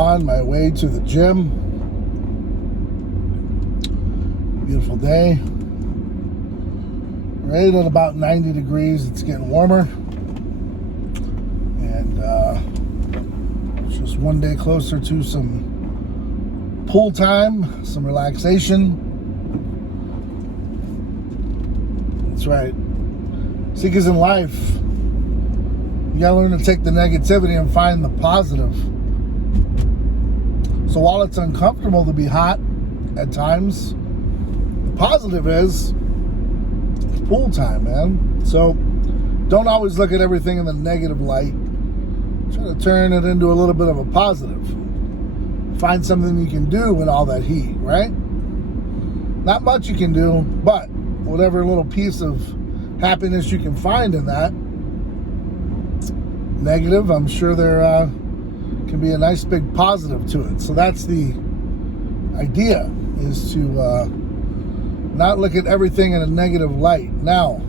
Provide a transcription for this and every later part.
on my way to the gym. Beautiful day. Right at about 90 degrees. It's getting warmer. And it's just one day closer to some pool time, some relaxation. That's right. See, because in life, you gotta learn to take the negativity and find the positive. So while it's uncomfortable to be hot at times, the positive is it's pool time, man. So don't always look at everything in the negative light. Try to turn it into a little bit of a positive. Find something you can do in all that heat, right? Not much you can do, but whatever little piece of happiness you can find in that negative, I'm sure there can be a nice big positive to it. So that's the idea, is to not look at everything in a negative light. Now,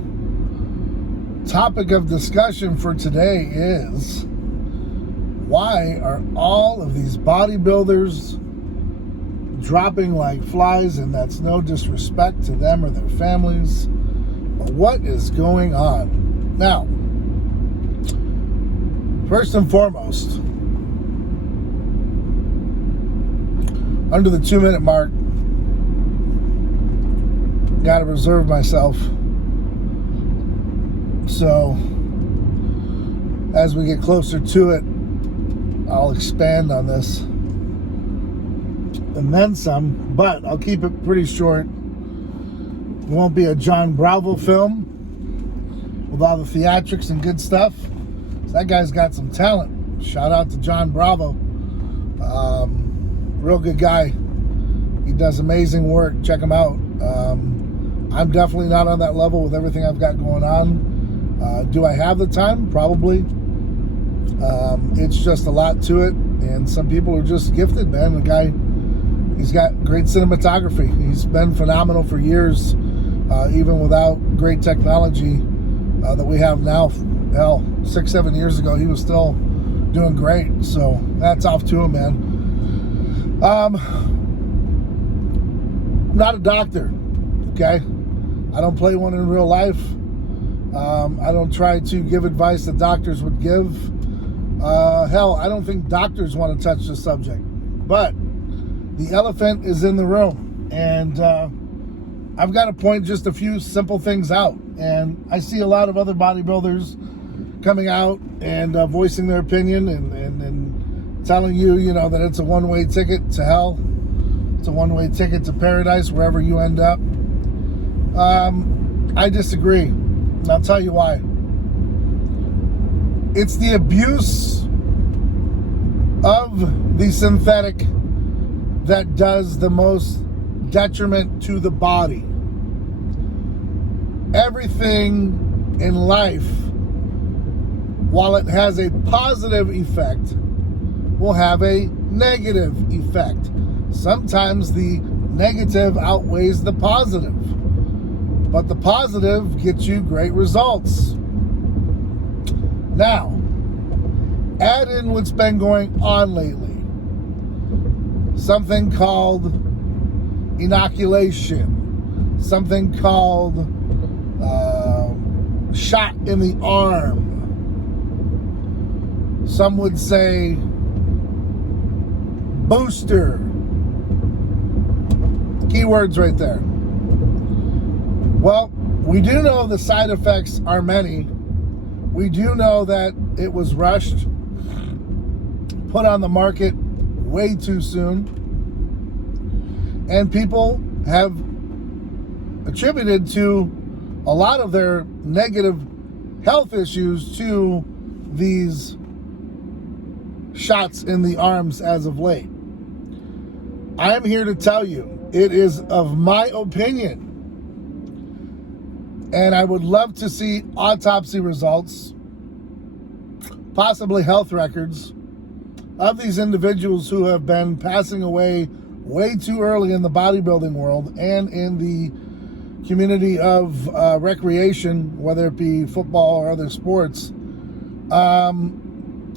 topic of discussion for today is, why are all of these bodybuilders dropping like flies? And that's no disrespect to them or their families, but what is going on? Now, first and foremost, under the 2-minute mark, gotta reserve myself. So as we get closer to it, I'll expand on this and then some, but I'll keep it pretty short. It won't be a John Bravo film with all the theatrics and good stuff. So that guy's got some talent. Shout out to John Bravo. Real good guy. He does amazing work. Check him out. I'm definitely not on that level with everything I've got going on. Do I have the time? Probably. It's just a lot to it, and some people are just gifted, man. The guy, he's got great cinematography. He's been phenomenal for years, even without great technology that we have now. Hell, 6-7 years ago, he was still doing great. So that's off to him, man. Not a doctor, okay? I don't play one in real life. I don't try to give advice that doctors would give. Hell, I don't think doctors want to touch the subject. But the elephant is in the room. And I've got to point just a few simple things out. And I see a lot of other bodybuilders coming out and voicing their opinion and telling you, that it's a one-way ticket to hell. It's a one-way ticket to paradise, wherever you end up. I disagree. And I'll tell you why. It's the abuse of the synthetic that does the most detriment to the body. Everything in life, while it has a positive effect, will have a negative effect. Sometimes the negative outweighs the positive, but the positive gets you great results. Now, add in what's been going on lately. Something called inoculation. Something called shot in the arm. Some would say booster. Keywords right there. Well, we do know the side effects are many. We do know that it was rushed, put on the market way too soon, and people have attributed to a lot of their negative health issues to these shots in the arms as of late. I am here to tell you, it is of my opinion, and I would love to see autopsy results, possibly health records, of these individuals who have been passing away way too early in the bodybuilding world and in the community of recreation, whether it be football or other sports.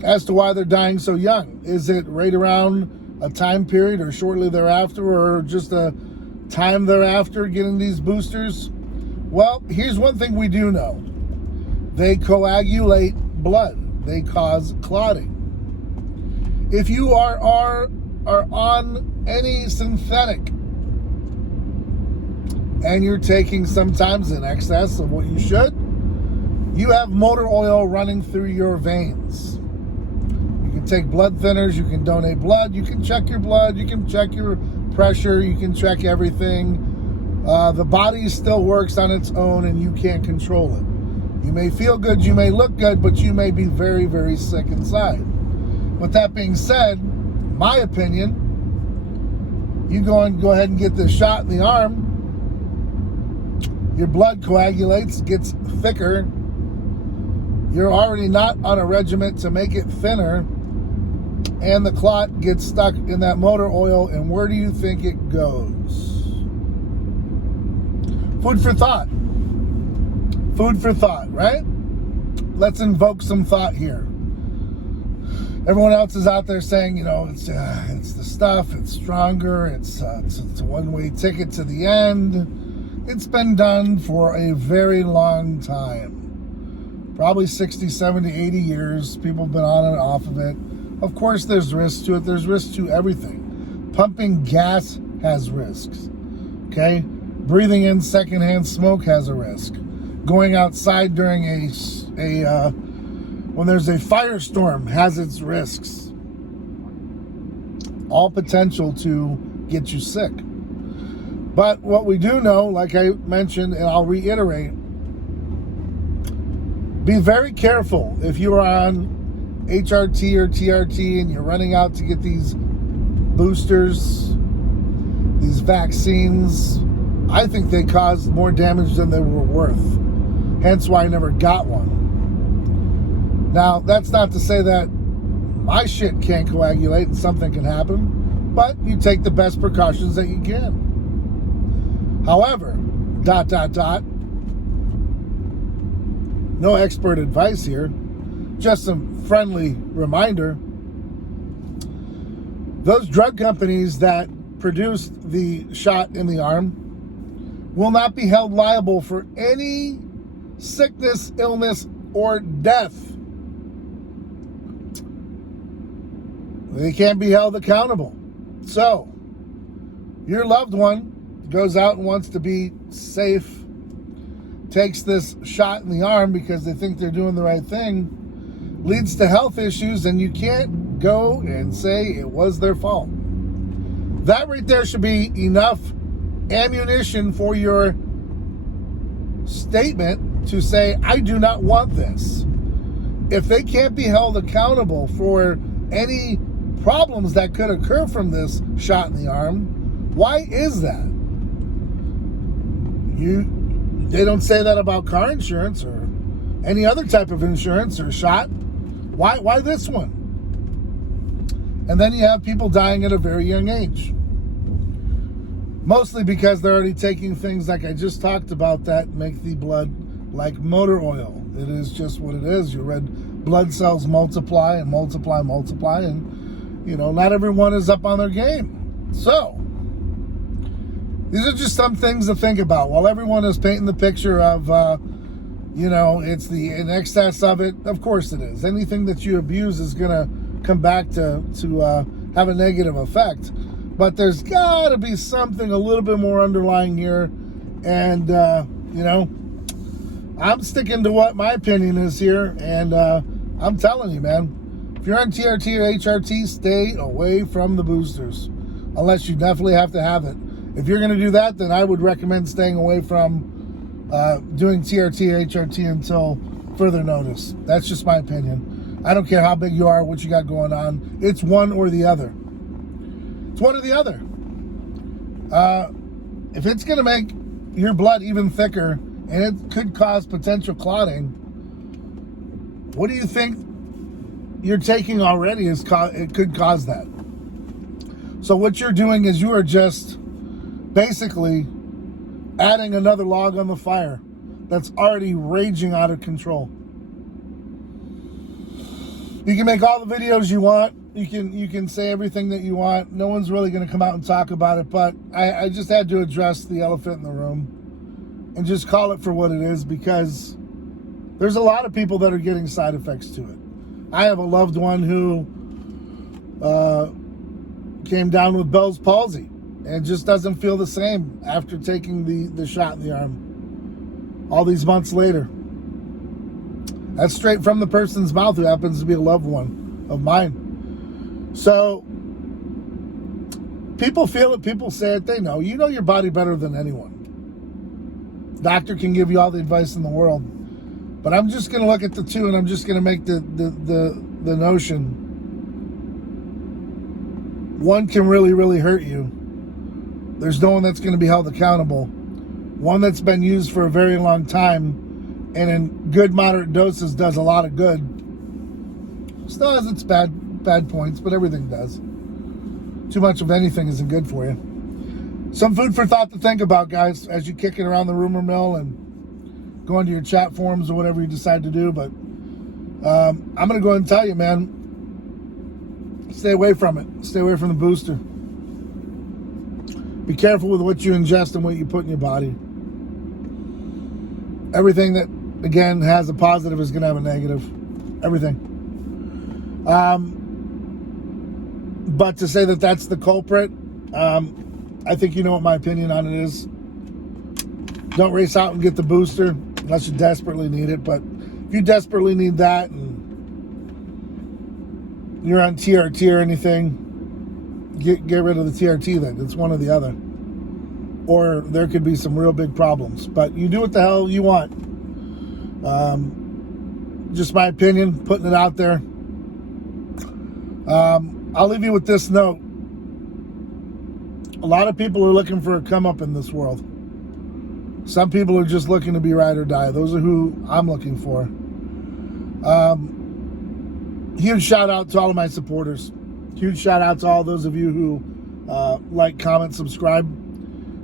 as to why they're dying so young. Is it right around a time period or shortly thereafter or just a time thereafter getting these boosters? Well, here's one thing we do know. They coagulate blood. They cause clotting. If you are on any synthetic and you're taking sometimes in excess of what you should, you have motor oil running through your veins. You can take blood thinners, you can donate blood, you can check your blood, you can check your pressure, you can check everything. The body still works on its own and you can't control it. You may feel good, you may look good, but you may be very, very sick inside. With that being said, my opinion, you go ahead and get this shot in the arm, your blood coagulates, gets thicker, you're already not on a regimen to make it thinner, and the clot gets stuck in that motor oil, and where do you think it goes? Food for thought. Food for thought, right? Let's invoke some thought here. Everyone else is out there saying, it's the stuff, it's stronger, it's a one-way ticket to the end. It's been done for a very long time. Probably 60, 70, 80 years. People have been on and off of it. Of course, there's risks to it. There's risks to everything. Pumping gas has risks. Okay? Breathing in secondhand smoke has a risk. Going outside during when there's a firestorm has its risks. All potential to get you sick. But what we do know, like I mentioned, and I'll reiterate, be very careful if you are on HRT or TRT and you're running out to get these boosters, these vaccines. I think they caused more damage than they were worth. Hence why I never got one. Now, that's not to say that my shit can't coagulate and something can happen, but you take the best precautions that you can. However, ... no expert advice here, just some friendly reminder. Those drug companies that produced the shot in the arm will not be held liable for any sickness, illness, or death. They can't be held accountable. So, your loved one goes out and wants to be safe, takes this shot in the arm because they think they're doing the right thing, leads to health issues, and you can't go and say it was their fault. That right there should be enough ammunition for your statement to say, I do not want this. If they can't be held accountable for any problems that could occur from this shot in the arm, why is that? They don't say that about car insurance or any other type of insurance or shot. Why this one? And then you have people dying at a very young age. Mostly because they're already taking things like I just talked about that make the blood like motor oil. It is just what it is. Your red blood cells multiply and multiply, and not everyone is up on their game. So, these are just some things to think about. While everyone is painting the picture of, it's in excess of it, of course it is. Anything that you abuse is going to come back to have a negative effect. But there's got to be something a little bit more underlying here. And, I'm sticking to what my opinion is here. And I'm telling you, man, if you're on TRT or HRT, stay away from the boosters. Unless you definitely have to have it. If you're going to do that, then I would recommend staying away from doing TRT or HRT until further notice. That's just my opinion. I don't care how big you are, what you got going on. It's one or the other. It's one or the other. If it's going to make your blood even thicker and it could cause potential clotting, what do you think you're taking already it could cause that? So what you're doing is you are just basically adding another log on the fire that's already raging out of control. You can make all the videos you want. You can say everything that you want. No one's really going to come out and talk about it, but I just had to address the elephant in the room and just call it for what it is, because there's a lot of people that are getting side effects to it. I have a loved one who came down with Bell's palsy and just doesn't feel the same after taking the shot in the arm all these months later. That's straight from the person's mouth, who happens to be a loved one of mine. So people feel it, people say it, they know. You know your body better than anyone. Doctor can give you all the advice in the world. But I'm just going to look at the two, and I'm just going to make the notion. One can really, really hurt you. There's no one that's going to be held accountable. One that's been used for a very long time and in good, moderate doses does a lot of good. Still has its bad points, but everything does. Too much of anything isn't good for you. Some food for thought to think about, guys, as you kick it around the rumor mill and go into your chat forums or whatever you decide to do. But I'm going to go ahead and tell you, man, stay away from it. Stay away from the booster. Be careful with what you ingest and what you put in your body. Everything that, again, has a positive is going to have a negative. Everything. But to say that that's the culprit, I think you know what my opinion on it is. Don't race out and get the booster unless you desperately need it. But if you desperately need that and you're on TRT or anything, get rid of the TRT then. It's one or the other. Or there could be some real big problems. But you do what the hell you want. Just my opinion, putting it out there. I'll leave you with this note. A lot of people are looking for a come up in this world. Some people are just looking to be ride or die. Those are who I'm looking for. Huge shout out to all of my supporters. Huge shout out to all those of you who like, comment, subscribe.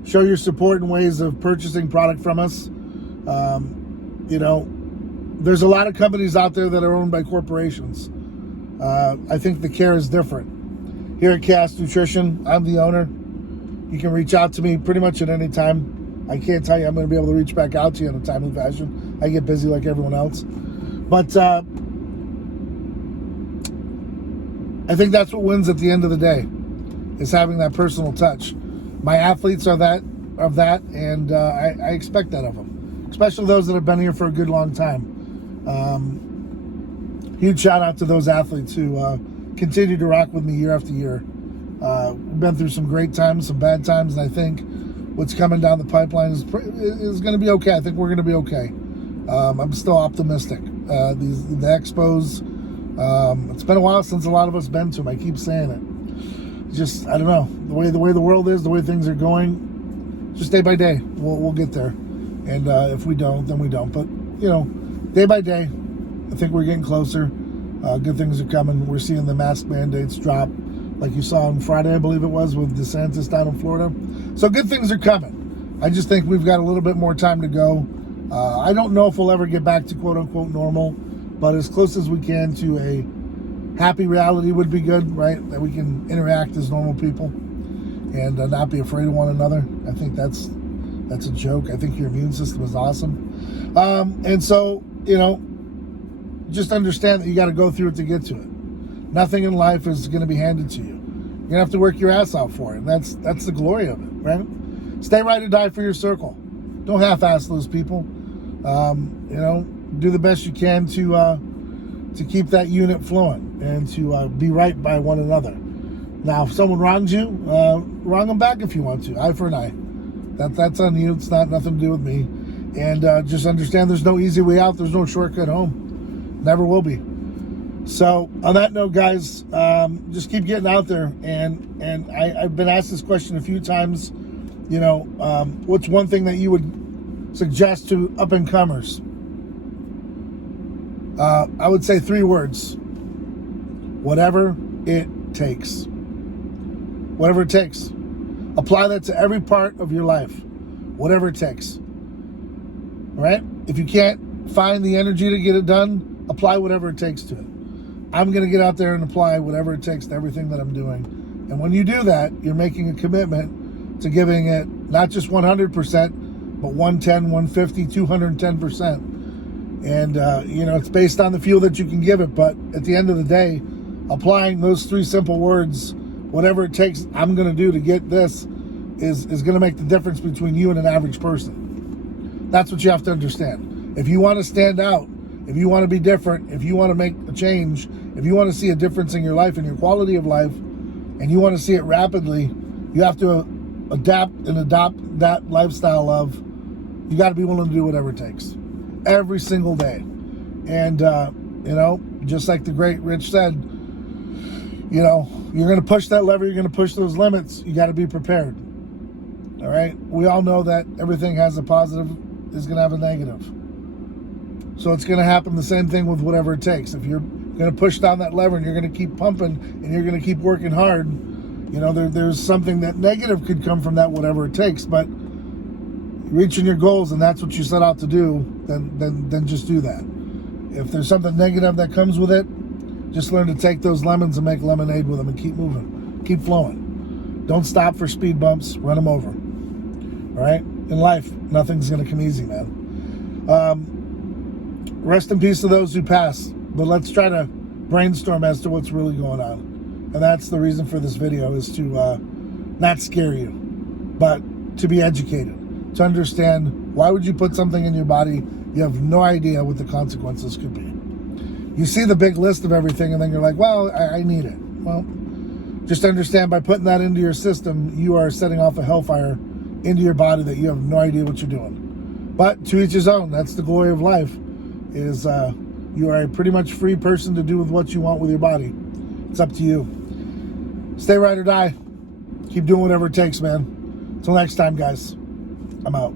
Show your support in ways of purchasing product from us. You know, there's a lot of companies out there that are owned by corporations. I think the care is different. Here at Chaos Nutrition, I'm the owner. You can reach out to me pretty much at any time. I can't tell you I'm going to be able to reach back out to you in a timely fashion. I get busy like everyone else. But I think that's what wins at the end of the day, is having that personal touch. My athletes are that, and I expect that of them, especially those that have been here for a good long time. Huge shout out to those athletes who continue to rock with me year after year. We've been through some great times, some bad times, and I think what's coming down the pipeline is going to be okay. I think we're going to be okay. I'm still optimistic. The expos, it's been a while since a lot of us been to them. I keep saying it. Just, I don't know, the way the world is, the way things are going, just day by day, we'll get there. And if we don't, then we don't. But, you know, day by day, I think we're getting closer. Good things are coming. We're seeing the mask mandates drop, like you saw on Friday, I believe it was, with DeSantis down in Florida. So good things are coming. I just think we've got a little bit more time to go. I don't know if we'll ever get back to quote-unquote normal, but as close as we can to a happy reality would be good, right? That we can interact as normal people and not be afraid of one another. I think that's a joke. I think your immune system is awesome. And so, you know, just understand that you got to go through it to get to it. Nothing in life is going to be handed to you. You're going to have to work your ass out for it. And that's the glory of it, right? Stay right or die for your circle. Don't half-ass those people. You know, do the best you can to keep that unit flowing and to be right by one another. Now, if someone wrongs you, wrong them back if you want to. Eye for an eye. That's on you. It's nothing to do with me. And just understand there's no easy way out. There's no shortcut home. Never will be. So on that note, guys, just keep getting out there. And I've been asked this question a few times. You know, what's one thing that you would suggest to up-and-comers? I would say 3 words. Whatever it takes. Whatever it takes. Apply that to every part of your life. Whatever it takes. All right? If you can't find the energy to get it done, apply whatever it takes to it. I'm going to get out there and apply whatever it takes to everything that I'm doing. And when you do that, you're making a commitment to giving it not just 100%, but 110, 150, 210%. And, it's based on the fuel that you can give it. But at the end of the day, applying those 3 simple words, whatever it takes I'm going to do to get this, is going to make the difference between you and an average person. That's what you have to understand. If you want to stand out, if you want to be different, if you want to make a change, if you want to see a difference in your life and your quality of life, and you want to see it rapidly, you have to adapt and adopt that lifestyle of, you got to be willing to do whatever it takes every single day. And, just like the great Rich said, you're going to push that lever, you're going to push those limits, you got to be prepared. All right? We all know that everything has a positive, is going to have a negative. So it's going to happen the same thing with whatever it takes. If you're going to push down that lever and you're going to keep pumping and you're going to keep working hard, there's something that negative could come from that, whatever it takes. But reaching your goals and that's what you set out to do, then just do that. If there's something negative that comes with it, just learn to take those lemons and make lemonade with them and keep moving, keep flowing. Don't stop for speed bumps, run them over. All right? In life, nothing's going to come easy, man. Rest in peace to those who passed, but let's try to brainstorm as to what's really going on. And that's the reason for this video, is to not scare you, but to be educated, to understand why would you put something in your body you have no idea what the consequences could be. You see the big list of everything and then you're like, well, I need it. Well, just understand, by putting that into your system, you are setting off a hellfire into your body that you have no idea what you're doing. But to each his own. That's the glory of life, is you are a pretty much free person to do with what you want with your body. It's up to you. Stay ride or die. Keep doing whatever it takes, man. Until next time, guys. I'm out.